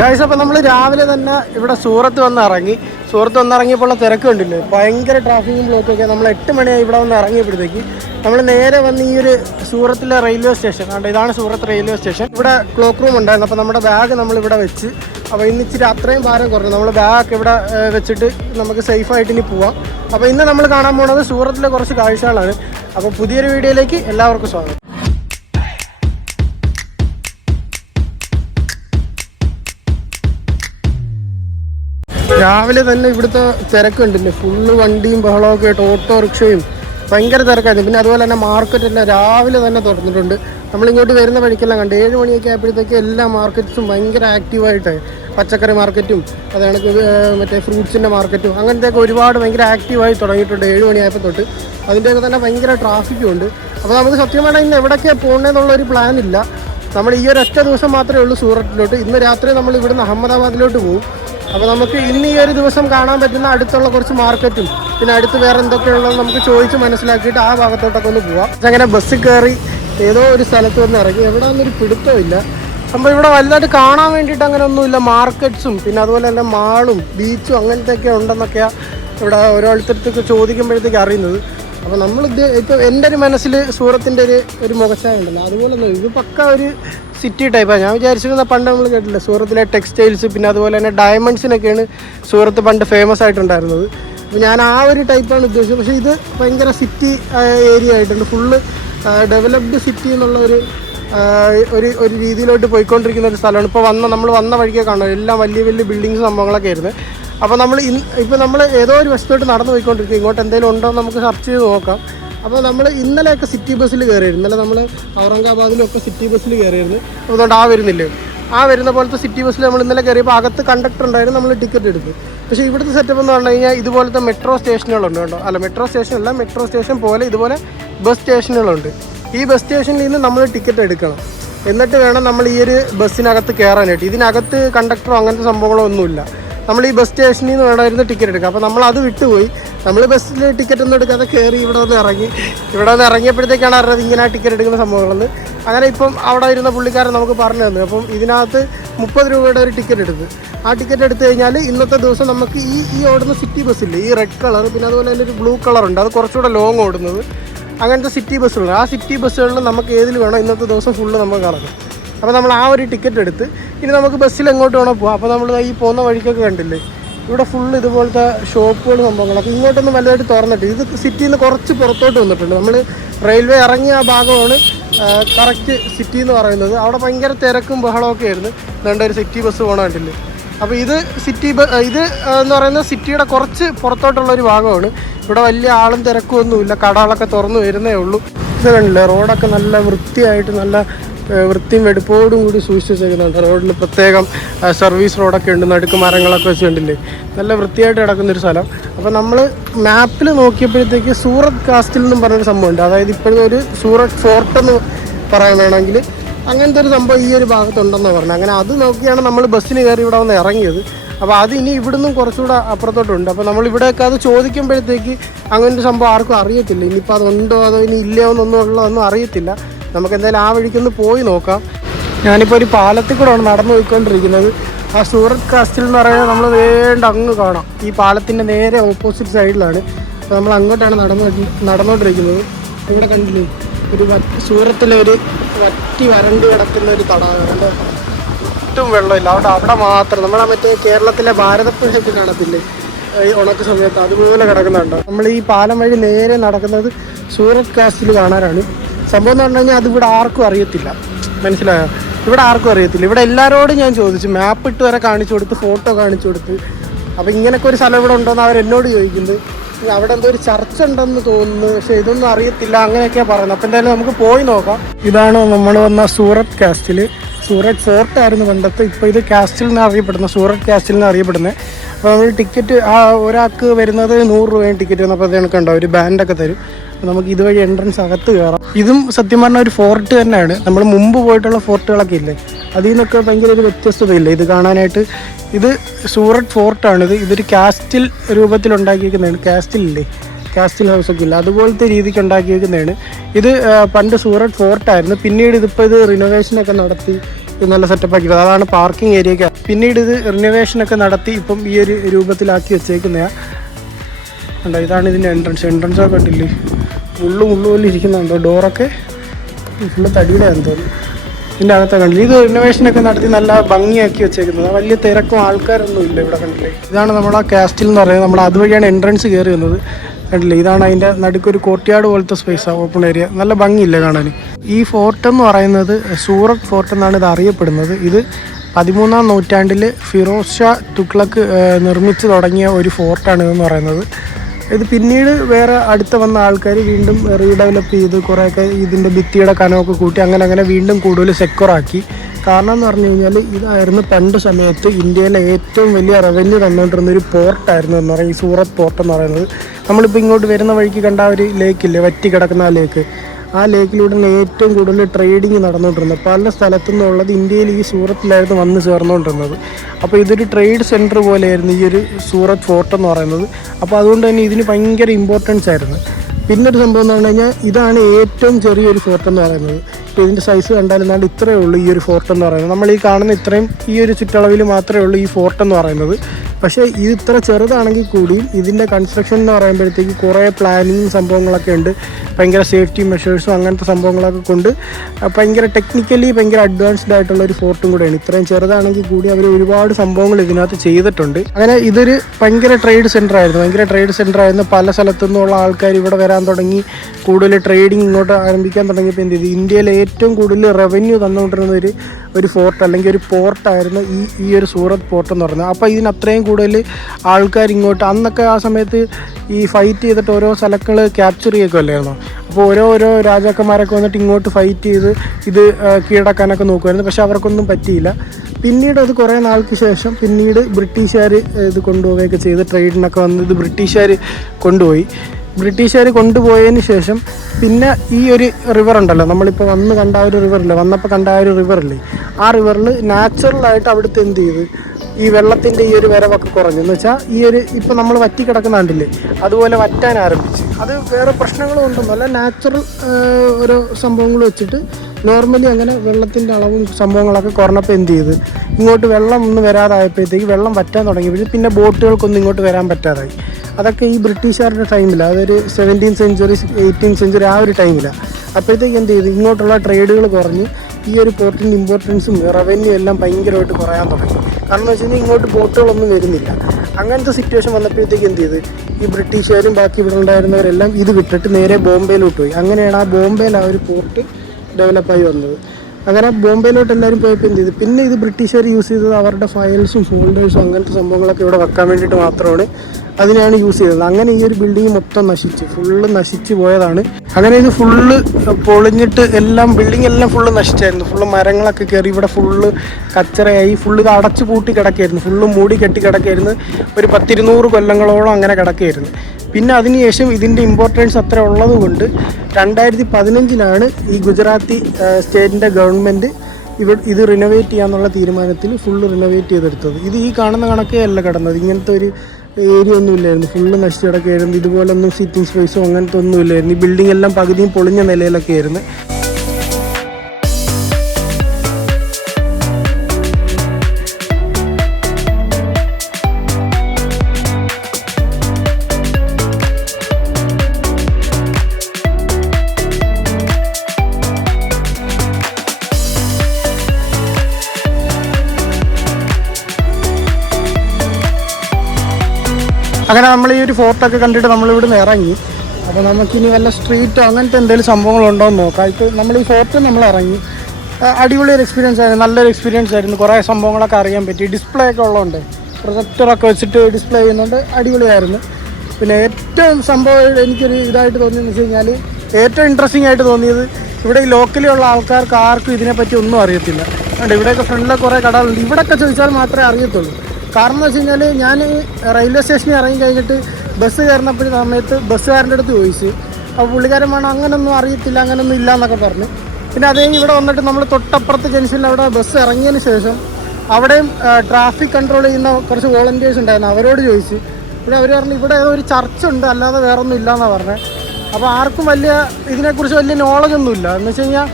Guys, അപ്പോൾ നമ്മൾ രാവിലെ തന്നെ ഇവിടെ സൂറത്ത് വന്നിറങ്ങിയപ്പോൾ തിരക്ക് കണ്ടില്ലേ, ഭയങ്കര ട്രാഫിക്കും ബ്ലോക്കൊക്കെ. നമ്മൾ 8 മണിയായി ഇവിടെ വന്ന് ഇറങ്ങിയപ്പോഴത്തേക്ക് നമ്മൾ നേരെ വന്ന് ഈ ഒരു സൂറത്തിലെ റെയിൽവേ സ്റ്റേഷൻ കണ്ടോ, ഇതാണ് സൂറത്ത് റെയിൽവേ സ്റ്റേഷൻ. ഇവിടെ ക്ലോക്ക് റൂം ഉണ്ടായിരുന്നു. അപ്പോൾ നമ്മുടെ ബാഗ് നമ്മളിവിടെ വെച്ച്, അപ്പോൾ ഇന്ന് ഇച്ചിരി അത്രയും ഭാരം കുറഞ്ഞു. നമ്മൾ ബാഗൊക്കെ ഇവിടെ വെച്ചിട്ട് നമുക്ക് സേഫായിട്ട് ഇനി പോവാം. അപ്പോൾ ഇന്ന് നമ്മൾ കാണാൻ പോകുന്നത് സൂറത്തിലെ കുറച്ച് കാഴ്ചകളാണ്. അപ്പോൾ പുതിയൊരു വീഡിയോയിലേക്ക് എല്ലാവർക്കും സ്വാഗതം. രാവിലെ തന്നെ ഇവിടുത്തെ തിരക്കുണ്ടല്ലേ, ഫുള്ള് വണ്ടിയും ബഹളമൊക്കെ ആയിട്ട്, ഓട്ടോറിക്ഷയും ഭയങ്കര തിരക്കായിരുന്നു. പിന്നെ അതുപോലെ തന്നെ മാർക്കറ്റെല്ലാം രാവിലെ തന്നെ തുറന്നിട്ടുണ്ട്. നമ്മളിങ്ങോട്ട് വരുന്ന വഴിക്കെല്ലാം കണ്ട് 7 മണിയൊക്കെ ആയപ്പോഴത്തേക്ക് എല്ലാ മാർക്കറ്റ്സും ഭയങ്കര ആക്റ്റീവായിട്ട്, പച്ചക്കറി മാർക്കറ്റും അത് കണക്ക് മറ്റേ ഫ്രൂട്ട്സിൻ്റെ മാർക്കറ്റും അങ്ങനത്തെയൊക്കെ ഒരുപാട് ഭയങ്കര ആക്റ്റീവായി തുടങ്ങിയിട്ടുണ്ട് 7 മണിയായപ്പോൾ തൊട്ട്. അതിൻ്റെയൊക്കെ തന്നെ ഭയങ്കര ട്രാഫിക്കും ഉണ്ട്. അപ്പോൾ നമുക്ക് സത്യം പറഞ്ഞാൽ ഇന്ന് എവിടേക്കാണ് പോകണമെന്നുള്ളൊരു പ്ലാനില്ല. നമ്മൾ ഈ ഒരൊറ്റ ദിവസം മാത്രമേ ഉള്ളൂ സൂറത്തിലോട്ട്. ഇന്ന് രാത്രി നമ്മൾ ഇവിടുന്ന് അഹമ്മദാബാദിലോട്ട് പോകും. അപ്പോൾ നമുക്ക് ഇന്ന് ഈ ഒരു ദിവസം കാണാൻ പറ്റുന്ന അടുത്തുള്ള കുറച്ച് മാർക്കറ്റും പിന്നെ അടുത്ത് വേറെ എന്തൊക്കെയുള്ളത് നമുക്ക് ചോദിച്ച് മനസ്സിലാക്കിയിട്ട് ആ ഭാഗത്തോട്ടൊക്കെ ഒന്ന് പോവാം. അങ്ങനെ ബസ്സിൽ കയറി ഏതോ ഒരു സ്ഥലത്ത് വന്ന് ഇറങ്ങി. എവിടെ ഒന്നൊരു പിടുത്തമില്ല. അപ്പോൾ ഇവിടെ വലുതായിട്ട് കാണാൻ വേണ്ടിയിട്ട് അങ്ങനെ ഒന്നുമില്ല. മാർക്കറ്റ്സും പിന്നെ അതുപോലെ തന്നെ മാളും ബീച്ചും അങ്ങനത്തെയൊക്കെ ഉണ്ടെന്നൊക്കെയാണ് ഇവിടെ ഓരോരുത്തർക്ക് ചോദിക്കുമ്പോഴത്തേക്ക് അറിയുന്നത്. അപ്പോൾ ഇപ്പോൾ എൻ്റെ ഒരു മനസ്സിൽ സൂറത്തിൻ്റെ ഒരു മുഖച്ഛായ ഉണ്ടല്ലോ, അതുപോലെ തന്നെ ഇത് പക്ക ഒരു സിറ്റി ടൈപ്പാണ്. ഞാൻ വിചാരിച്ചിരുന്ന പണ്ട് നമ്മൾ കേട്ടില്ല, സൂറത്തിലെ ടെക്സ്റ്റൈൽസ് പിന്നെ അതുപോലെ തന്നെ ഡയമണ്ട്സിനൊക്കെയാണ് സൂറത്ത് പണ്ട് ഫേമസ് ആയിട്ടുണ്ടായിരുന്നത്. അപ്പോൾ ഞാൻ ആ ഒരു ടൈപ്പാണ് ഉദ്ദേശിച്ചത്. പക്ഷേ ഇത് ഭയങ്കര സിറ്റി ഏരിയ ആയിട്ടുണ്ട്. ഫുള്ള് ഡെവലപ്ഡ് സിറ്റി എന്നുള്ള ഒരു രീതിയിലോട്ട് പോയിക്കൊണ്ടിരിക്കുന്ന ഒരു സ്ഥലമാണ്. ഇപ്പോൾ നമ്മൾ വന്ന വഴിക്ക് കാണാം, എല്ലാം വലിയ വലിയ ബിൽഡിങ്സ് സംഭവങ്ങളൊക്കെ ആയിരുന്നു. അപ്പോൾ നമ്മൾ ഏതോ ഒരു വശത്തോട്ട് നടന്നു പോയിക്കൊണ്ടിരിക്കും. ഇങ്ങോട്ട് എന്തെങ്കിലും ഉണ്ടോ എന്ന് നമുക്ക് സെർച്ച് ചെയ്ത് നോക്കാം. അപ്പോൾ നമ്മൾ ഇന്നലെയൊക്കെ സിറ്റി ബസ്സിൽ കയറിയിരുന്നു. ഇന്നലെ നമ്മൾ ഔറംഗാബാദിലൊക്കെ സിറ്റി ബസ്സിൽ കയറിയിരുന്നു. അതുകൊണ്ട് വരുന്ന പോലത്തെ സിറ്റി ബസ്സിൽ നമ്മൾ ഇന്നലെ കയറിയപ്പോൾ അകത്ത് കണ്ടക്ടർ ഉണ്ടായിരുന്നു. നമ്മൾ ടിക്കറ്റ് എടുത്തു. പക്ഷേ ഇവിടുത്തെ സെറ്റപ്പ് എന്ന് പറഞ്ഞു കഴിഞ്ഞാൽ ഇതുപോലത്തെ മെട്രോ സ്റ്റേഷനുകളുണ്ട് കേട്ടോ. മെട്രോ സ്റ്റേഷൻ പോലെ ഇതുപോലെ ബസ് സ്റ്റേഷനുകളുണ്ട്. ഈ ബസ് സ്റ്റേഷനിൽ നിന്ന് നമ്മൾ ടിക്കറ്റ് എടുക്കണം. എന്നിട്ട് വേണം നമ്മൾ ഈ ഒരു ബസ്സിനകത്ത് കയറാനായിട്ട്. ഇതിനകത്ത് കണ്ടക്ടറോ അങ്ങനത്തെ സംഭവങ്ങളോ ഒന്നുമില്ല. നമ്മൾ ഈ ബസ് സ്റ്റേഷനിൽ നിന്ന് വേണമായിരുന്നു ടിക്കറ്റ് എടുക്കുക. അപ്പോൾ നമ്മൾ അത് വിട്ടുപോയി. നമ്മൾ ബസ്സിൽ ടിക്കറ്റ് ഒന്നും എടുക്കാതെ കയറി ഇവിടെ വന്ന് ഇറങ്ങിയപ്പോഴത്തേക്കാണ് അറിഞ്ഞത് ഇങ്ങനെ ടിക്കറ്റ് എടുക്കുന്ന സംഭവങ്ങളെന്ന്. അങ്ങനെ ഇപ്പം അവിടെ ഇരുന്ന പുള്ളിക്കാരൻ നമുക്ക് പറഞ്ഞു തന്നു. അപ്പം ഇതിനകത്ത് 30 രൂപയുടെ ഒരു ടിക്കറ്റ് എടുത്ത്, ആ ടിക്കറ്റ് എടുത്തു കഴിഞ്ഞാൽ ഇന്നത്തെ ദിവസം നമുക്ക് ഈ ഓടുന്ന സിറ്റി ബസ്സില്ലേ, ഈ റെഡ് കളർ പിന്നെ അതുപോലെ തന്നെ ഒരു ബ്ലൂ കളറുണ്ട്, അത് കുറച്ചുകൂടെ ലോങ് ഓടുന്നത്, അങ്ങനത്തെ സിറ്റി ബസ്സുകളുണ്ട്. ആ സിറ്റി ബസ്സുകളിൽ നമുക്ക് ഏതിൽ വേണോ ഇന്നത്തെ ദിവസം ഫുള്ള് നമുക്ക് കറങ്ങും. അപ്പോൾ നമ്മൾ ആ ഒരു ടിക്കറ്റ് എടുത്ത് ഇനി നമുക്ക് ബസ്സിൽ എങ്ങോട്ട് വേണോ പോകാം. അപ്പോൾ നമ്മൾ ഈ പോകുന്ന വഴിക്കൊക്കെ കണ്ടില്ലേ, ഇവിടെ ഫുള്ള് ഇതുപോലത്തെ ഷോപ്പുകൾ സംഭവങ്ങളൊക്കെ. ഇങ്ങോട്ടൊന്നും വലുതായിട്ട് തുറന്നിട്ട്, ഇത് സിറ്റിയിൽ നിന്ന് കുറച്ച് പുറത്തോട്ട് വന്നിട്ടുണ്ട്. നമ്മൾ റെയിൽവേ ഇറങ്ങിയ ആ ഭാഗമാണ് കറക്റ്റ് സിറ്റി എന്ന് പറയുന്നത്. അവിടെ ഭയങ്കര തിരക്കും ബഹളമൊക്കെ ആയിരുന്നു. അതുകൊണ്ട് ഒരു സിറ്റി ബസ് പോകണ കണ്ടില്ലേ. അപ്പോൾ ഇത് എന്ന് പറയുന്നത് സിറ്റിയുടെ കുറച്ച് പുറത്തോട്ടുള്ളൊരു ഭാഗമാണ്. ഇവിടെ വലിയ ആളും തിരക്കും ഒന്നുമില്ല, കടകളൊക്കെ തുറന്നു വരുന്നേ ഉള്ളൂ. ഇത് കണ്ടില്ലേ, റോഡൊക്കെ നല്ല വൃത്തിയായിട്ട് നല്ല വൃത്തിയും വെടുപ്പോടും കൂടി സൂക്ഷിച്ച് വെച്ചേക്കുന്നുണ്ട്. റോഡിൽ പ്രത്യേകം സർവീസ് റോഡൊക്കെ ഉണ്ട്, നടുക്ക് മരങ്ങളൊക്കെ വെച്ച് കണ്ടില്ലേ, നല്ല വൃത്തിയായിട്ട് കിടക്കുന്നൊരു സ്ഥലം. അപ്പോൾ നമ്മൾ മാപ്പിൽ നോക്കിയപ്പോഴത്തേക്ക് സൂറത്ത് കാസ്റ്റിൽ എന്നും പറഞ്ഞൊരു സംഭവമുണ്ട്. അതായത് ഇപ്പോഴും ഒരു സൂറത്ത് ഫോർട്ട് എന്ന് പറയാനാണെങ്കിൽ അങ്ങനത്തെ ഒരു സംഭവം ഈ ഒരു ഭാഗത്തുണ്ടെന്നാണ് പറഞ്ഞത്. അങ്ങനെ അത് നോക്കിയാണ് നമ്മൾ ബസ്സിന് കയറി ഇവിടെ വന്ന് ഇറങ്ങിയത്. അപ്പോൾ അത് ഇനി ഇവിടുന്നും കുറച്ചുകൂടെ അപ്പുറത്തോട്ടുണ്ട്. അപ്പോൾ നമ്മൾ ഇവിടെയൊക്കെ അത് ചോദിക്കുമ്പോഴത്തേക്ക് അങ്ങനൊരു സംഭവം ആർക്കും അറിയത്തില്ല. ഇനിയിപ്പോൾ അതുണ്ടോ അതോ ഇനി ഇല്ലയോ എന്നൊന്നും അറിയത്തില്ല. നമുക്ക് എന്തായാലും ആ വഴിക്കൊന്ന് പോയി നോക്കാം. ഞാനിപ്പോൾ ഒരു പാലത്തിൽ കൂടെയാണ് നടന്നു പോയിക്കൊണ്ടിരിക്കുന്നത്. ആ സൂറത്ത് കാസ്റ്റിൽ എന്ന് പറയുന്നത് നമ്മൾ വേണ്ട അങ്ങ് കാണാം. ഈ പാലത്തിൻ്റെ നേരെ ഓപ്പോസിറ്റ് സൈഡിലാണ്. അപ്പോൾ നമ്മൾ അങ്ങോട്ടാണ് നടന്നുകൊണ്ടിരിക്കുന്നത്. ഇവിടെ കണ്ടില്ലേ, സൂറത്തിലെ ഒരു വരണ്ട് കിടക്കുന്ന ഒരു തടാകം, ഒട്ടും വെള്ളമില്ല. അവിടെ മാത്രം നമ്മളെ മറ്റേ കേരളത്തിലെ ഭാരതപ്പുഴയൊക്കെ കാണത്തില്ലേ ഈ ഉണക്ക സമയത്ത്, അതുപോലെ കിടക്കുന്നുണ്ടോ. നമ്മൾ ഈ പാലം വഴി നേരെ നടക്കുന്നത് സൂറത്ത് കാസ്റ്റിൽ കാണാനാണ്. സംഭവം എന്ന് പറഞ്ഞു കഴിഞ്ഞാൽ അതിവിടെ ആർക്കും അറിയത്തില്ല, മനസ്സിലായോ? ഇവിടെ ആർക്കും അറിയത്തില്ല. ഇവിടെ എല്ലാവരോടും ഞാൻ ചോദിച്ചു, മാപ്പ് ഇട്ട് വരെ കാണിച്ചു കൊടുത്ത്, ഫോട്ടോ കാണിച്ചു കൊടുത്ത്. അപ്പോൾ ഇങ്ങനെയൊക്കെ ഒരു സ്ഥലം ഇവിടെ ഉണ്ടോയെന്ന് അവരെന്നോട് ചോദിക്കുന്നത്. അവിടെ എന്തോ ഒരു ചർച്ച ഉണ്ടെന്ന് തോന്നുന്നു, പക്ഷേ ഇതൊന്നും അറിയത്തില്ല, അങ്ങനെയൊക്കെയാണ് പറയുന്നത്. അപ്പോൾ എന്തായാലും നമുക്ക് പോയി നോക്കാം. ഇതാണ് നമ്മൾ വന്ന സൂറത്ത് കാസ്റ്റിൽ. സൂറത്ത് ഫോർട്ടായിരുന്നു പണ്ടത്തെ, ഇപ്പോൾ ഇത് കാസ്റ്റിൽ നിന്ന് അറിയപ്പെടുന്നത്, സൂറത്ത് കാസ്റ്റിൽ നിന്ന് അറിയപ്പെടുന്നത്. അപ്പോൾ നമ്മൾ ടിക്കറ്റ് ഒരാൾക്ക് വരുന്നത് 100 രൂപയും ടിക്കറ്റ് വന്നപ്പോൾ അത് കണ്ടോ ഒരു ബാൻഡൊക്കെ തരും. നമുക്ക് ഇതുവഴി എൻട്രൻസ് അകത്ത് കയറാം. ഇതും സത്യം പറഞ്ഞാൽ ഒരു ഫോർട്ട് തന്നെയാണ്. നമ്മൾ മുമ്പ് പോയിട്ടുള്ള ഫോർട്ടുകളൊക്കെ ഇല്ലേ, അതിൽ നിന്നൊക്കെ ഭയങ്കര ഒരു വ്യത്യസ്തതയില്ലേ ഇത് കാണാനായിട്ട്. ഇത് സൂറത്ത് ഫോർട്ടാണിത്. ഇതൊരു കാസ്റ്റിൽ രൂപത്തിലുണ്ടാക്കിയിരിക്കുന്നതാണ്. കാസ്റ്റിൽ ഹൗസൊക്കെ ഇല്ല, അതുപോലത്തെ രീതിക്ക് ഉണ്ടാക്കിയിരിക്കുന്നതാണ്. ഇത് പണ്ട് സൂറത്ത് ഫോർട്ടായിരുന്നു. പിന്നീട് ഇത് റിനോവേഷനൊക്കെ നടത്തി നല്ല സെറ്റപ്പാക്കി. അതാണ് പാർക്കിംഗ് ഏരിയയ്ക്ക്. പിന്നീട് ഇത് റിനോവേഷനൊക്കെ നടത്തി ഇപ്പം ഈ ഒരു രൂപത്തിലാക്കി വെച്ചേക്കുന്നതാണ്. ഉണ്ടോ, ഇതാണ് ഇതിൻ്റെ എൻട്രൻസൊക്കെ കണ്ടില്ലേ, മുള്ളു പോലെ ഇരിക്കുന്നുണ്ടോ. ഡോറൊക്കെ ഫുള്ള് തടിയുടെയാണെന്ന് തോന്നുന്നു. ഇതിൻ്റെ അകത്തെ കണ്ടില്ലേ, ഇത് റിനോവേഷനൊക്കെ നടത്തി നല്ല ഭംഗിയാക്കി വെച്ചേക്കുന്നത്. വലിയ തിരക്കും ആൾക്കാരൊന്നും ഇല്ല ഇവിടെ. കണ്ടില്ലേ, ഇതാണ് നമ്മുടെ കാസ്റ്റിൽ എന്ന് പറയുന്നത്. നമ്മൾ അതുവഴിയാണ് എൻട്രൻസ് കയറി വന്നത്. കണ്ടില്ലേ, ഇതാണ് അതിൻ്റെ നടുക്കൊരു കോർട്ട്യാർഡ് പോലത്തെ സ്പേസാണ്, ഓപ്പൺ ഏരിയ. നല്ല ഭംഗിയില്ല കാണാൻ. ഈ ഫോർട്ട് എന്ന് പറയുന്നത് സൂറത്ത് ഫോർട്ട് എന്നാണ് ഇത് അറിയപ്പെടുന്നത്. ഇത് 13-ാം നൂറ്റാണ്ടിൽ ഫിറോസ് ഷാ തുഗ്ലക്ക് നിർമ്മിച്ചു തുടങ്ങിയ ഒരു ഫോർട്ടാണ് ഇതെന്ന് പറയുന്നത്. ഇത് പിന്നീട് വേറെ അടുത്ത് വന്ന ആൾക്കാർ വീണ്ടും റീഡെവലപ്പ് ചെയ്ത് കുറേയൊക്കെ ഇതിൻ്റെ ഭിത്തിയുടെ കനമൊക്കെ കൂട്ടി അങ്ങനെ വീണ്ടും കൂടുതൽ സെക്യൂറാക്കി. കാരണം എന്ന് പറഞ്ഞു കഴിഞ്ഞാൽ ഇതായിരുന്നു പണ്ട് സമയത്ത് ഇന്ത്യയിലെ ഏറ്റവും വലിയ റവന്യൂ തന്നുകൊണ്ടിരുന്നൊരു പോർട്ടായിരുന്നു എന്ന് പറയും, ഈ സൂറത്ത് പോർട്ട് എന്ന് പറയുന്നത്. നമ്മളിപ്പോൾ ഇങ്ങോട്ട് വരുന്ന വഴിക്ക് കണ്ട ഒരു ലേക്കില്ലേ, വറ്റി കിടക്കുന്ന ആ ലേക്ക്, ആ ലേക്കിലൂടെ ഏറ്റവും കൂടുതൽ ട്രേഡിങ് നടന്നുകൊണ്ടിരുന്നത്. പല സ്ഥലത്തു നിന്നുള്ളത് ഇന്ത്യയിൽ ഈ സൂറത്തിലായിരുന്നു വന്ന് ചേർന്നുകൊണ്ടിരുന്നത്. അപ്പോൾ ഇതൊരു ട്രേഡ് സെൻറ്റർ പോലെയായിരുന്നു ഈ ഒരു സൂറത്ത് ഫോർട്ട് എന്ന് പറയുന്നത്. അപ്പോൾ അതുകൊണ്ട് തന്നെ ഇതിന് ഭയങ്കര ഇമ്പോർട്ടൻസ് ആയിരുന്നു. പിന്നൊരു സംഭവം എന്ന് പറഞ്ഞു കഴിഞ്ഞാൽ ഇതാണ് ഏറ്റവും ചെറിയൊരു ഫോർട്ട് എന്ന് പറയുന്നത്. ഇപ്പോൾ ഇതിൻ്റെ സൈസ് കണ്ടാൽ എന്നാണ്ട് ഇത്രയേ ഉള്ളൂ ഈ ഒരു ഫോർട്ട് എന്ന് പറയുന്നത്. നമ്മൾ ഈ കാണുന്ന ഇത്രയും ഈ ഒരു ചുറ്റളവിൽ മാത്രമേ ഉള്ളൂ ഈ ഫോർട്ട് എന്ന് പറയുന്നത്. പക്ഷേ ഇത് ഇത്ര ചെറുതാണെങ്കിൽ കൂടിയും ഇതിൻ്റെ കൺസ്ട്രക്ഷൻ എന്ന് പറയുമ്പോഴത്തേക്ക് കുറേ പ്ലാനിങ്ങും സംഭവങ്ങളൊക്കെ ഉണ്ട്. ഭയങ്കര സേഫ്റ്റി മെഷേഴ്സും അങ്ങനത്തെ സംഭവങ്ങളൊക്കെ കൊണ്ട് ഭയങ്കര ടെക്നിക്കലി ഭയങ്കര അഡ്വാൻസ്ഡ് ആയിട്ടുള്ള ഒരു ഫോർട്ടും കൂടെയാണ്. ഇത്രയും ചെറുതാണെങ്കിൽ കൂടി അവർ ഒരുപാട് സംഭവങ്ങൾ ഇതിനകത്ത് ചെയ്തിട്ടുണ്ട്. അങ്ങനെ ഇതൊരു ഭയങ്കര ട്രേഡ് സെൻ്റർ ആയിരുന്നു. പല സ്ഥലത്തു നിന്നുള്ള ആൾക്കാർ ഇവിടെ വരാൻ തുടങ്ങി. കൂടുതൽ ട്രേഡിങ് ഇങ്ങോട്ട് ആരംഭിക്കാൻ തുടങ്ങിയപ്പോൾ എന്ത് ചെയ്തു, ഇന്ത്യയിലെ ഏറ്റവും കൂടുതൽ റവന്യൂ തന്നുകൊണ്ടിരുന്ന ഒരു ഫോർട്ട് അല്ലെങ്കിൽ ഒരു പോർട്ടായിരുന്നു ഈ ഒരു സൂറത്ത് പോർട്ട് എന്ന് പറയുന്നത്. അപ്പോൾ ഇതിന് അത്രയും കൂടുതൽ ആൾക്കാർ ഇങ്ങോട്ട്, അന്നൊക്കെ ആ സമയത്ത് ഈ ഫൈറ്റ് ചെയ്തിട്ട് ഓരോ സ്ഥലങ്ങൾ ക്യാപ്ചർ ചെയ്യുകയല്ലായിരുന്നു. അപ്പോൾ ഓരോ രാജാക്കന്മാരൊക്കെ വന്നിട്ട് ഇങ്ങോട്ട് ഫൈറ്റ് ചെയ്ത് ഇത് കീഴടക്കാനൊക്കെ നോക്കുമായിരുന്നു. പക്ഷെ അവർക്കൊന്നും പറ്റിയില്ല. പിന്നീട് അത് കുറേ നാൾക്ക് ശേഷം പിന്നീട് ബ്രിട്ടീഷുകാർ ഇത് കൊണ്ടുപോവുകയൊക്കെ ചെയ്ത് ട്രേഡിനൊക്കെ വന്ന് ഇത് ബ്രിട്ടീഷുകാർ കൊണ്ടുപോയതിന് ശേഷം പിന്നെ ഈ ഒരു റിവർ ഉണ്ടല്ലോ, നമ്മളിപ്പോൾ വന്ന് കണ്ട ആ ഒരു റിവറില്ലേ, വന്നപ്പോൾ കണ്ട ആ ഒരു റിവറില്ലേ, ആ റിവറിൽ നാച്ചുറലായിട്ട് അവിടുത്തെ എന്ത് ചെയ്ത് ഈ വെള്ളത്തിൻ്റെ ഈ ഒരു വരവൊക്കെ കുറഞ്ഞു. എന്ന് വെച്ചാൽ ഈ ഒരു ഇപ്പോൾ നമ്മൾ വറ്റി കിടക്കുന്ന കണ്ടില്ലേ, അതുപോലെ വറ്റാൻ ആരംഭിച്ചു. അത് വേറെ പ്രശ്നങ്ങളും ഉണ്ടെന്നല്ല, നാച്ചുറൽ ഓരോ സംഭവങ്ങൾ വെച്ചിട്ട് നോർമലി അങ്ങനെ വെള്ളത്തിൻ്റെ അളവും സംഭവങ്ങളൊക്കെ കുറഞ്ഞപ്പോൾ എന്ത് ചെയ്ത് ഇങ്ങോട്ട് വെള്ളം ഒന്നും വരാതായപ്പോഴത്തേക്ക് വെള്ളം വറ്റാൻ തുടങ്ങിയപ്പോൾ പിന്നെ ബോട്ടുകൾക്കൊന്നും ഇങ്ങോട്ട് വരാൻ പറ്റാതായി. അതൊക്കെ ഈ ബ്രിട്ടീഷുകാരുടെ ടൈമിലാണ്, അതൊരു 17th century 18th century ആ ഒരു ടൈമിലാണ്. അപ്പോഴത്തേക്ക് എന്ത് ചെയ്തു, ഇങ്ങോട്ടുള്ള ട്രേഡുകൾ കുറഞ്ഞ് ഈ ഒരു പോർട്ടിൻ്റെ ഇമ്പോർട്ടൻസും റവന്യൂ എല്ലാം ഭയങ്കരമായിട്ട് കുറയാൻ തുടങ്ങി. കാരണം എന്ന് വെച്ച് കഴിഞ്ഞാൽ ഇങ്ങോട്ട് ബോട്ടുകളൊന്നും വരുന്നില്ല. അങ്ങനത്തെ സിറ്റുവേഷൻ വന്നപ്പോഴത്തേക്ക് എന്ത് ചെയ്ത് ഈ ബ്രിട്ടീഷുകാരും ബാക്കി ഇവിടെ ഉണ്ടായിരുന്നവരെല്ലാം ഇത് വിട്ടിട്ട് നേരെ ബോംബെയിലോട്ട് പോയി. അങ്ങനെയാണ് ആ ബോംബെയിൽ ആ ഒരു പോർട്ട് ഡെവലപ്പായി വന്നത്. അങ്ങനെ ബോംബെയിലോട്ട് എല്ലാവരും പോയപ്പോൾ എന്ത് ചെയ്തു, പിന്നെ ഇത് ബ്രിട്ടീഷുകാർ യൂസ് ചെയ്തത് അവരുടെ ഫയൽസും ഫോൾഡേഴ്സും അങ്ങനത്തെ സംഭവങ്ങളൊക്കെ ഇവിടെ വെക്കാൻ വേണ്ടിയിട്ട് മാത്രമാണ് അതിനെയാണ് യൂസ് ചെയ്തത്. അങ്ങനെ ഈ ഒരു ബിൽഡിങ് മൊത്തം ഫുള്ള് നശിച്ച് പോയതാണ്. അങ്ങനെ ഇത് ഫുള്ള് പൊളിഞ്ഞിട്ട് ബിൽഡിംഗ് എല്ലാം ഫുള്ള് നശിച്ചായിരുന്നു. ഫുള്ള് മരങ്ങളൊക്കെ കയറി ഇവിടെ ഫുള്ള് കച്ചറയായി. ഫുള്ള് ഇത് അടച്ചു പൂട്ടി കിടക്കുകയായിരുന്നു, ഫുള്ള് മൂടി കെട്ടി കിടക്കുകയായിരുന്നു. ഒരു 10-200 കൊല്ലങ്ങളോളം അങ്ങനെ കിടക്കുകയായിരുന്നു. പിന്നെ അതിനുശേഷം ഇതിൻ്റെ ഇമ്പോർട്ടൻസ് അത്ര ഉള്ളത് കൊണ്ട് 2015 ഈ ഗുജറാത്തി സ്റ്റേറ്റിൻ്റെ ഗവൺമെൻറ് ഇത് റിനോവേറ്റ് ചെയ്യാന്നുള്ള തീരുമാനത്തിൽ ഫുള്ള് റിനോവേറ്റ് ചെയ്തെടുത്തത്. ഇത് ഈ കാണുന്ന കണക്കേ അല്ല കിടന്നത്, ഇങ്ങനത്തെ ഒരു ഏരിയ ഒന്നും ഇല്ലായിരുന്നു, ഫുള്ള് നശിച്ച് കിടക്കുകയായിരുന്നു. ഇതുപോലൊന്നും സിറ്റിംഗ് സ്പേസോ അങ്ങനത്തെ ഒന്നും ഇല്ലായിരുന്നു. ഈ ബിൽഡിംഗ് എല്ലാം പകുതിയും പൊളിഞ്ഞ നിലയിലൊക്കെ ആയിരുന്നു. അങ്ങനെ നമ്മൾ ഈ ഒരു ഫോർട്ടൊക്കെ കണ്ടിട്ട് നമ്മളിവിടുന്ന് ഇറങ്ങി. അപ്പോൾ നമുക്കിനി വല്ല സ്ട്രീറ്റോ അങ്ങനത്തെ എന്തെങ്കിലും സംഭവങ്ങളുണ്ടോ എന്ന് നോക്കാം. ഇപ്പോൾ നമ്മൾ ഈ ഫോർട്ടിൽ നമ്മൾ ഇറങ്ങി. അടിപൊളി ഒരു എക്സ്പീരിയൻസ് ആയിരുന്നു, നല്ലൊരു എക്സ്പീരിയൻസ് ആയിരുന്നു. കുറേ സംഭവങ്ങളൊക്കെ അറിയാൻ പറ്റി. ഡിസ്പ്ലേ ഒക്കെ ഉള്ളതുകൊണ്ട് പ്രൊജക്ടറൊക്കെ വെച്ചിട്ട് ഡിസ്പ്ലേ ചെയ്യുന്നുണ്ട്, അടിപൊളിയായിരുന്നു. പിന്നെ ഏറ്റവും സംഭവം എനിക്കൊരു ഇതായിട്ട് തോന്നിയെന്ന് വെച്ച് കഴിഞ്ഞാൽ, ഏറ്റവും ഇൻട്രസ്റ്റിംഗ് ആയിട്ട് തോന്നിയത് ഇവിടെ ഈ ലോക്കലിലുള്ള ആൾക്കാർക്ക് ആർക്കും ഇതിനെപ്പറ്റി ഒന്നും അറിയത്തില്ല. അതുകൊണ്ട് ഇവിടെയൊക്കെ ഫ്രണ്ടിലെ കുറേ കടകളുണ്ട്. ഇവിടെയൊക്കെ ചോദിച്ചാൽ മാത്രമേ അറിയത്തുള്ളൂ. കാരണം എന്ന് വെച്ച് കഴിഞ്ഞാൽ ഞാൻ റെയിൽവേ സ്റ്റേഷനിൽ ഇറങ്ങി കഴിഞ്ഞിട്ട് ബസ് കയറുന്നപ്പോഴും സമയത്ത് ബസ്സുകാരൻ്റെ അടുത്ത് ചോദിച്ചു. അപ്പോൾ പുള്ളിക്കാരൻ വേണം അങ്ങനൊന്നും അറിയത്തില്ല, അങ്ങനൊന്നും ഇല്ല എന്നൊക്കെ പറഞ്ഞു. പിന്നെ അതേ ഇവിടെ വന്നിട്ട് നമ്മൾ തൊട്ടപ്പുറത്ത് ജംഗ്ഷനിൽ അവിടെ ബസ് ഇറങ്ങിയതിന് ശേഷം അവിടെയും ട്രാഫിക് കൺട്രോൾ ചെയ്യുന്ന കുറച്ച് വോളണ്ടിയേഴ്സ് ഉണ്ടായിരുന്നു, അവരോട് ചോദിച്ചു. പിന്നെ അവർ പറഞ്ഞു ഇവിടെ ഏതോ ഒരു ചർച്ച് ഉണ്ട്, അല്ലാതെ വേറെ ഒന്നും ഇല്ലയെന്നാണ് പറഞ്ഞത്. അപ്പോൾ ആർക്കും ഇതിനെക്കുറിച്ച് വലിയ നോളജൊന്നുമില്ല. എന്ന് വെച്ച് കഴിഞ്ഞാൽ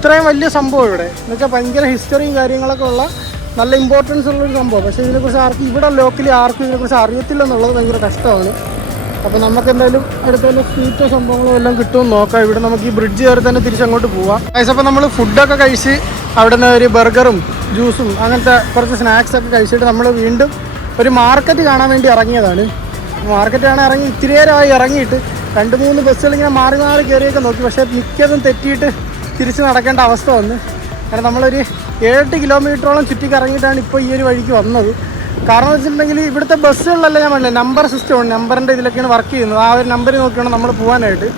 ഇത്രയും വലിയ സംഭവം ഇവിടെ എന്നുവെച്ചാൽ ഭയങ്കര ഹിസ്റ്ററിയും കാര്യങ്ങളൊക്കെ ഉള്ള നല്ല ഇമ്പോർട്ടൻസ് ഉള്ളൊരു സംഭവം. പക്ഷേ ഇതിനെക്കുറിച്ച് ആർക്കും ഇവിടെ ലോക്കലി ആർക്കും ഇതിനെക്കുറിച്ച് അറിയത്തില്ല എന്നുള്ളത് ഭയങ്കര കഷ്ടമാണ്. അപ്പോൾ നമുക്ക് എന്തായാലും അടുത്തുള്ള സ്ട്രീറ്റോ സംഭവങ്ങളോ എല്ലാം കിട്ടുമെന്ന് നോക്കാം. ഇവിടെ നമുക്ക് ഈ ബ്രിഡ്ജ് കയറി തന്നെ തിരിച്ചങ്ങോട്ട് പോവാം. അപ്പോൾ നമ്മൾ ഫുഡൊക്കെ കഴിച്ച് അവിടെ നിന്ന് ഒരു ബർഗറും ജ്യൂസും അങ്ങനത്തെ കുറച്ച് സ്നാക്സൊക്കെ കഴിച്ചിട്ട് നമ്മൾ വീണ്ടും ഒരു മാർക്കറ്റ് കാണാൻ വേണ്ടി ഇറങ്ങിയതാണ്. മാർക്കറ്റ് കാണാൻ ഇറങ്ങി ഇത്തിരി നേരമായി ഇറങ്ങിയിട്ട് 2-3 ബസ്സുകൾ ഇങ്ങനെ മാറി മാറി കയറിയൊക്കെ നോക്കി. പക്ഷേ മിക്കതും തെറ്റിയിട്ട് തിരിച്ച് നടക്കേണ്ട അവസ്ഥ വന്ന്. കാരണം നമ്മളൊരു 7-8 കിലോമീറ്ററോളം ചുറ്റിക്കറങ്ങിയിട്ടാണ് ഇപ്പോൾ ഈ ഒരു വഴിക്ക് വന്നത്. കാരണം എന്ന് വെച്ചിട്ടുണ്ടെങ്കിൽ ഇവിടുത്തെ ബസ്സുകളിലെല്ലാം ഞാൻ പറഞ്ഞില്ല നമ്പർ സിസ്റ്റമാണ്, നമ്പറിൻ്റെ ഇതിലൊക്കെയാണ് വർക്ക് ചെയ്യുന്നത്. ആ ഒരു നമ്പർ നോക്കിയാണ് നമ്മൾ പോകാനായിട്ട്.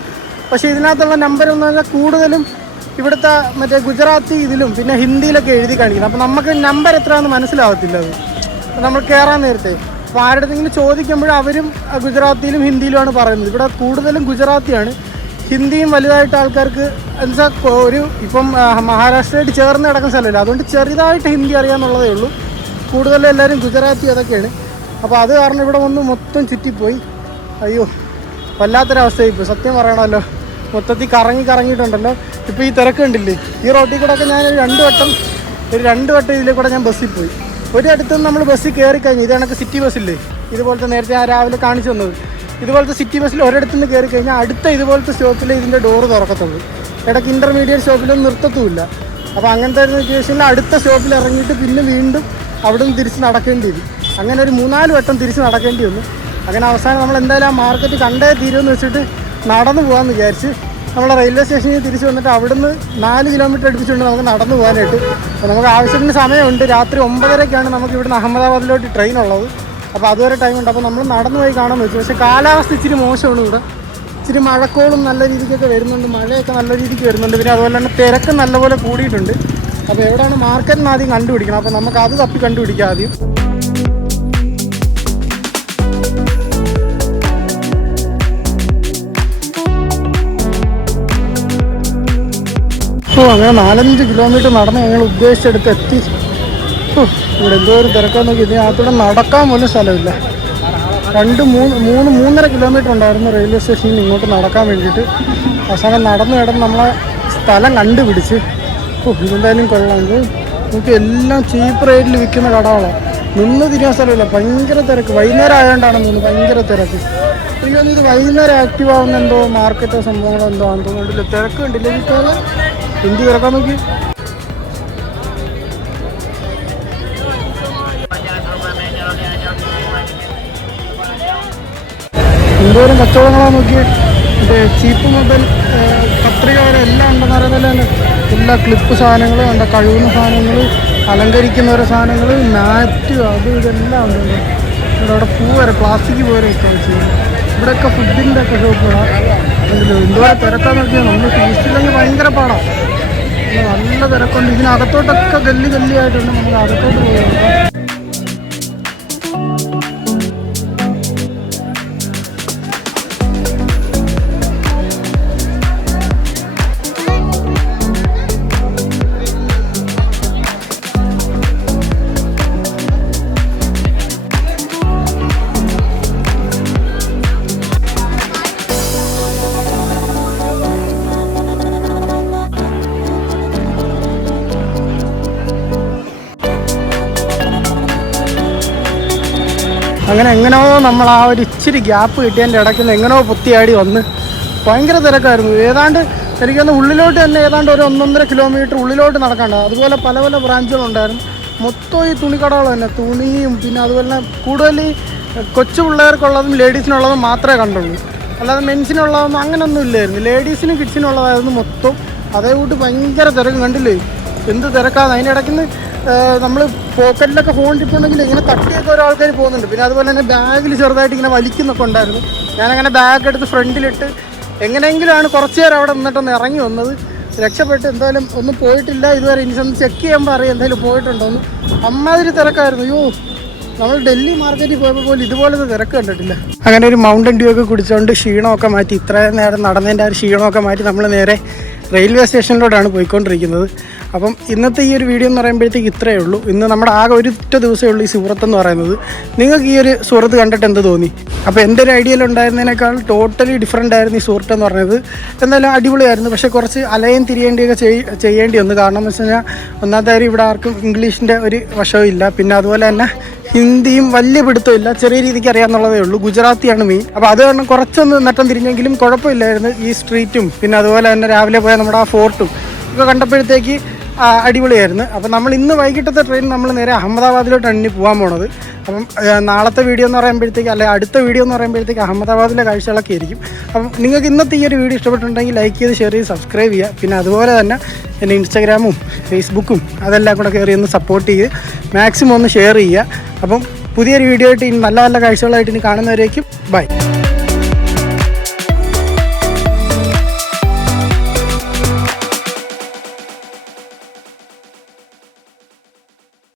പക്ഷേ ഇതിനകത്തുള്ള നമ്പർ എന്ന് പറഞ്ഞാൽ കൂടുതലും ഇവിടുത്തെ മറ്റേ ഗുജറാത്തി ഇതിലും പിന്നെ ഹിന്ദിയിലൊക്കെ എഴുതി കാണിക്കുന്നത്. അപ്പോൾ നമുക്ക് നമ്പർ എത്രയാണെന്ന് മനസ്സിലാവത്തില്ല. അത് നമ്മൾ കയറാൻ നേരത്തെ അപ്പോൾ ആരുടെ അടുത്തെങ്കിലും ചോദിക്കുമ്പോഴും അവരും ഗുജറാത്തിയിലും ഹിന്ദിയിലുമാണ് പറയുന്നത്. ഇവിടെ കൂടുതലും ഗുജറാത്തിയാണ്. ഹിന്ദിയും വലുതായിട്ട് ആൾക്കാർക്ക് എന്നുവെച്ചാൽ ഒരു ഇപ്പം മഹാരാഷ്ട്രയായിട്ട് ചേർന്ന് കിടക്കുന്ന സ്ഥലമില്ല, അതുകൊണ്ട് ചെറുതായിട്ട് ഹിന്ദി അറിയാമെന്നുള്ളതേ ഉള്ളൂ. കൂടുതലും എല്ലാവരും ഗുജറാത്തി അതൊക്കെയാണ്. അപ്പോൾ അത് കാരണം ഇവിടെ വന്ന് മൊത്തം ചുറ്റിപ്പോയി. അയ്യോ വല്ലാത്തൊരവസ്ഥയായിപ്പോയി സത്യം പറയണമല്ലോ. മൊത്തത്തിൽ കറങ്ങിയിട്ടുണ്ടല്ലോ. ഇപ്പോൾ ഈ തിരക്ക് കണ്ടില്ലേ, ഈ റോട്ടിൽ കൂടെ ഒക്കെ ഞാൻ ഒരു രണ്ട് വട്ടം ഇതിലേ കൂടെ ഞാൻ ബസ്സിൽ പോയി. ഒരു അടുത്തുനിന്ന് നമ്മൾ ബസ്സിൽ കയറി കഴിഞ്ഞു. ഇത് കണക്ക് സിറ്റി ബസ്സില്ലേ, ഇതുപോലത്തെ നേരത്തെ ഞാൻ രാവിലെ കാണിച്ചു തന്നത് ഇതുപോലത്തെ സിറ്റി ബസ്സിൽ ഒരിടത്തുനിന്ന് കയറി കഴിഞ്ഞാൽ അടുത്ത ഇതുപോലത്തെ സ്റ്റോപ്പിൽ ഇതിൻ്റെ ഡോറ് തുറക്കത്തുള്ളൂ. ഇടയ്ക്ക് ഇൻ്റർമീഡിയറ്റ് സ്റ്റോപ്പിലൊന്നും നിർത്തത്തുമില്ല. അപ്പോൾ അങ്ങനത്തെ ഒരു സിറ്റുവേഷനിൽ അടുത്ത സ്റ്റോപ്പിൽ ഇറങ്ങിയിട്ട് പിന്നെ വീണ്ടും അവിടെ നിന്ന് തിരിച്ച് നടക്കേണ്ടി വരും. അങ്ങനെ ഒരു 3-4 വട്ടം തിരിച്ച് നടക്കേണ്ടി വന്നു. അങ്ങനെ അവസാനം നമ്മൾ എന്തായാലും ആ മാർക്കറ്റ് കണ്ടേ തീരുമെന്ന് വെച്ചിട്ട് നടന്നു പോകാമെന്ന് വിചാരിച്ച് നമ്മൾ റെയിൽവേ സ്റ്റേഷനിൽ തിരിച്ച് വന്നിട്ട് അവിടുന്ന് 4 കിലോമീറ്റർ അടുപ്പിച്ചുകൊണ്ട് നമുക്ക് നടന്നു പോകാനായിട്ട്. അപ്പോൾ നമുക്ക് ആവശ്യത്തിന് സമയമുണ്ട്. രാത്രി 9:30-ക്കാണ് നമുക്ക് ഇവിടുന്ന് അഹമ്മദാബാദിലോട്ട് ട്രെയിൻ ഉള്ളത്. അപ്പോൾ അതുവരെ ടൈമുണ്ട്. അപ്പോൾ നമ്മൾ നടന്നു പോയി കാണാമെന്ന് വെച്ചു. പക്ഷേ കാലാവസ്ഥ ഇച്ചിരി മോശമാണ് ഇവിടെ. ഇച്ചിരി മഴക്കോളും നല്ല രീതിക്കൊക്കെ വരുന്നുണ്ട്, മഴയൊക്കെ നല്ല രീതിക്ക് വരുന്നുണ്ട്. പിന്നെ അതുപോലെ തന്നെ തിരക്ക് നല്ലപോലെ കൂടിയിട്ടുണ്ട്. അപ്പോൾ എവിടെയാണ് മാർക്കറ്റിന് ആദ്യം കണ്ടുപിടിക്കണം. അപ്പോൾ നമുക്ക് അത് തപ്പി കണ്ടുപിടിക്കാം ആദ്യം. അങ്ങനെ 4-5 കിലോമീറ്റർ നടന്ന് ഞങ്ങൾ ഉദ്ദേശിച്ചെടുത്ത് എത്തി. ഇവിടെ എന്തോ ഒരു തിരക്കാൻ നോക്കി. ഇതിനകത്തൂടെ നടക്കാൻ പോലും സ്ഥലമില്ല. 2-3.5 കിലോമീറ്റർ ഉണ്ടായിരുന്നു റെയിൽവേ സ്റ്റേഷനിൽ ഇങ്ങോട്ട് നടക്കാൻ വേണ്ടിയിട്ട്. അവസാനം നടന്ന് നമ്മളെ സ്ഥലം കണ്ടുപിടിച്ച്. ഇതെന്തായാലും കൊള്ളാമെങ്കിൽ നമുക്ക് എല്ലാം ചീപ്പ് റേറ്റിൽ വിൽക്കുന്ന കടകളാണ്. നിന്ന് തിരിയാൻ സ്ഥലമില്ല, ഭയങ്കര തിരക്ക്. വൈകുന്നേരം ആയതുകൊണ്ടാണ് തോന്നുന്നു ഭയങ്കര തിരക്ക്. എനിക്ക് തോന്നുന്നു ഇത് വൈകുന്നേരം ആക്റ്റീവ് ആവുന്ന എന്തോ മാർക്കറ്റോ സംഭവങ്ങളോ എന്തോ ആണെന്ന് തോന്നുന്നില്ല. തിരക്ക് കണ്ടില്ല ഇപ്പോൾ എന്ത് തിരക്കാൻ നോക്കി. എന്തോരം കച്ചവടങ്ങളാണ് നോക്കി. മറ്റേ ചീപ്പ് മൊബൈൽ കത്രിക വരെ എല്ലാം ഉണ്ടെന്ന് അറിയുന്നില്ല. എല്ലാ ക്ലിപ്പ് സാധനങ്ങളും ഉണ്ട്, കഴുകുന്ന സാധനങ്ങൾ, അലങ്കരിക്കുന്ന ഓരോ സാധനങ്ങൾ, മാറ്റ്, അത് ഇതെല്ലാം ഉണ്ട്. ഇവിടെ പൂ വരെ പ്ലാസ്റ്റിക് പോലെ ഇഷ്ടം ചെയ്യും. ഇവിടെയൊക്കെ ഫുഡിൻ്റെ ഒക്കെ ഷോപ്പുകളാണ്. എന്തോരം തിരക്കാൻ നോക്കിയാൽ നമ്മൾ ടൂറിസ്റ്റില്ലെങ്കിൽ ഭയങ്കര പാടാണ്. നല്ല തിരക്കുണ്ട്. ഇതിനകത്തോട്ടൊക്കെ ഗല്ലിയായിട്ടുണ്ട്. നമ്മൾ അകത്തോട്ട് പോകുന്നത് അങ്ങനെ എങ്ങനെയോ നമ്മൾ ആ ഒരു ഇച്ചിരി ഗ്യാപ്പ് കിട്ടിയതിൻ്റെ ഇടയ്ക്ക് എങ്ങനെയോ പൊത്തിയാടി വന്ന് ഭയങ്കര തിരക്കായിരുന്നു. ഏതാണ്ട് എനിക്കൊന്ന് ഉള്ളിലോട്ട് തന്നെ ഏതാണ്ട് ഒരു 1-1.5 കിലോമീറ്റർ ഉള്ളിലോട്ട് നടക്കാണ്ട്. അതുപോലെ പല പല ബ്രാഞ്ചുകളുണ്ടായിരുന്നു. മൊത്തം ഈ തുണിക്കടകൾ തന്നെ, തുണിയും പിന്നെ അതുപോലെ തന്നെ കൂടുതൽ ഈ കൊച്ചു പിള്ളേർക്കുള്ളതും ലേഡീസിനുള്ളതും മാത്രമേ കണ്ടുള്ളൂ. അല്ലാതെ മെൻസിനുള്ളതൊന്നും അങ്ങനെയൊന്നും ഇല്ലായിരുന്നു. ലേഡീസിനും കിഡ്സിനുള്ളതായിരുന്നു മൊത്തം. അതേ കൂട്ട് ഭയങ്കര തിരക്ക് കണ്ടില്ലേ, എന്ത് തിരക്കാണ്. അതിനിടയ്ക്ക് നിന്ന് നമ്മൾ പോക്കറ്റിലൊക്കെ ഫോൺ ഇട്ടിട്ടുണ്ടെങ്കിൽ ഇങ്ങനെ തട്ടിയൊക്കെ ഓരോ ആൾക്കാർ പോകുന്നുണ്ട്. പിന്നെ അതുപോലെ തന്നെ ബാഗിൽ ചെറുതായിട്ട് ഇങ്ങനെ വലിക്കുന്നൊക്കെ ഉണ്ടായിരുന്നു. ഞാനങ്ങനെ ബാഗ് എടുത്ത് ഫ്രണ്ടിലിട്ട് എങ്ങനെയെങ്കിലുമാണ് കുറച്ച് നേരം അവിടെ നിന്നിട്ടൊന്ന് ഇറങ്ങി വന്നത്. രക്ഷപ്പെട്ട് എന്തായാലും ഒന്നും പോയിട്ടില്ല ഇതുവരെ. ഇനി ഒന്ന് ചെക്ക് ചെയ്യുമ്പോൾ അറിയാം എന്തായാലും പോയിട്ടുണ്ടോന്ന്. അമ്മാതിരി തിരക്കായിരുന്നു. അയ്യോ, നമ്മൾ ഡൽഹി മാർക്കറ്റിൽ പോയപ്പോൾ പോലും ഇതുപോലത്തെ തിരക്ക് കണ്ടിട്ടില്ല. അങ്ങനെ ഒരു മൗണ്ടൻ ഡ്യൂ ഒക്കെ കുടിച്ചുകൊണ്ട് ക്ഷീണമൊക്കെ മാറ്റി, ഇത്രയും നേരം നടന്നതിൻ്റെ ആ ഒരു ക്ഷീണമൊക്കെ മാറ്റി നമ്മൾ നേരെ റെയിൽവേ സ്റ്റേഷനിലോട്ടാണ് പോയിക്കൊണ്ടിരിക്കുന്നത്. അപ്പം ഇന്നത്തെ ഈ ഒരു വീഡിയോ എന്ന് പറയുമ്പോഴത്തേക്ക് ഇത്രയേ ഉള്ളൂ. ഇന്ന് നമ്മുടെ ആകെ ഒരൊറ്റ ദിവസമേ ഉള്ളൂ ഈ സൂറത്ത് എന്ന് പറയുന്നത്. നിങ്ങൾക്ക് ഈ ഒരു സൂറത്ത് കണ്ടിട്ട് എന്ത് തോന്നി? അപ്പോൾ എൻ്റെ ഒരു ഐഡിയയിലുണ്ടായിരുന്നതിനേക്കാൾ ടോട്ടലി ഡിഫറൻ്റ് ആയിരുന്നു ഈ സൂറത്ത് എന്ന് പറയുന്നത്. എന്തായാലും അടിപൊളിയായിരുന്നു. പക്ഷേ കുറച്ച് അലയും തിരിയേണ്ടിയൊക്കെ ചെയ്യേണ്ടി വന്നു. കാരണം എന്ന് വെച്ച് കഴിഞ്ഞാൽ ഒന്നാമത്തെ കാര്യം ഇവിടെ ആർക്കും ഇംഗ്ലീഷിൻ്റെ ഒരു വശവും ഇല്ല. പിന്നെ അതുപോലെ തന്നെ ഹിന്ദിയും വലിയ പിടുത്തമില്ല, ചെറിയ രീതിക്ക് അറിയാമെന്നുള്ളതേ ഉള്ളൂ. ഗുജറാത്തിയാണ് മെയിൻ. അപ്പോൾ അത് കാരണം കുറച്ചൊന്ന് നട്ടം തിരിഞ്ഞെങ്കിലും കുഴപ്പമില്ലായിരുന്നു. ഈ സ്ട്രീറ്റും പിന്നെ അതുപോലെ തന്നെ രാവിലെ പോയ നമ്മുടെ ആ ഫോർട്ടും ഒക്കെ കണ്ടപ്പോഴത്തേക്ക് അടിപൊളിയായിരുന്നു. അപ്പം നമ്മൾ ഇന്ന് വൈകിട്ടത്തെ ട്രെയിൻ നമ്മൾ നേരെ അഹമ്മദാബാദിലോട്ടാണ് ഇനി പോകാൻ പോണത്. അപ്പം നാളത്തെ വീഡിയോ എന്ന് പറയുമ്പോഴത്തേക്ക് അടുത്ത വീഡിയോ എന്ന് പറയുമ്പോഴത്തേക്ക് അഹമ്മദാബാദിലെ കാഴ്ചകളൊക്കെ ആയിരിക്കും. അപ്പം നിങ്ങൾക്ക് ഇന്നത്തെ ഈ ഒരു വീഡിയോ ഇഷ്ടപ്പെട്ടിട്ടുണ്ടെങ്കിൽ ലൈക്ക് ചെയ്ത് ഷെയർ ചെയ്ത് സബ്സ്ക്രൈബ് ചെയ്യുക. പിന്നെ അതുപോലെ തന്നെ എൻ്റെ ഇൻസ്റ്റാഗ്രാമും ഫേസ്ബുക്കും അതെല്ലാം കൂടെ കയറി ഒന്ന് സപ്പോർട്ട് ചെയ്ത് മാക്സിമം ഒന്ന് ഷെയർ ചെയ്യുക. അപ്പം പുതിയൊരു വീഡിയോ ആയിട്ട് ഇനി നല്ല നല്ല കാഴ്ചകളായിട്ട് ഇനി കാണുന്നവരേക്കും ബൈ.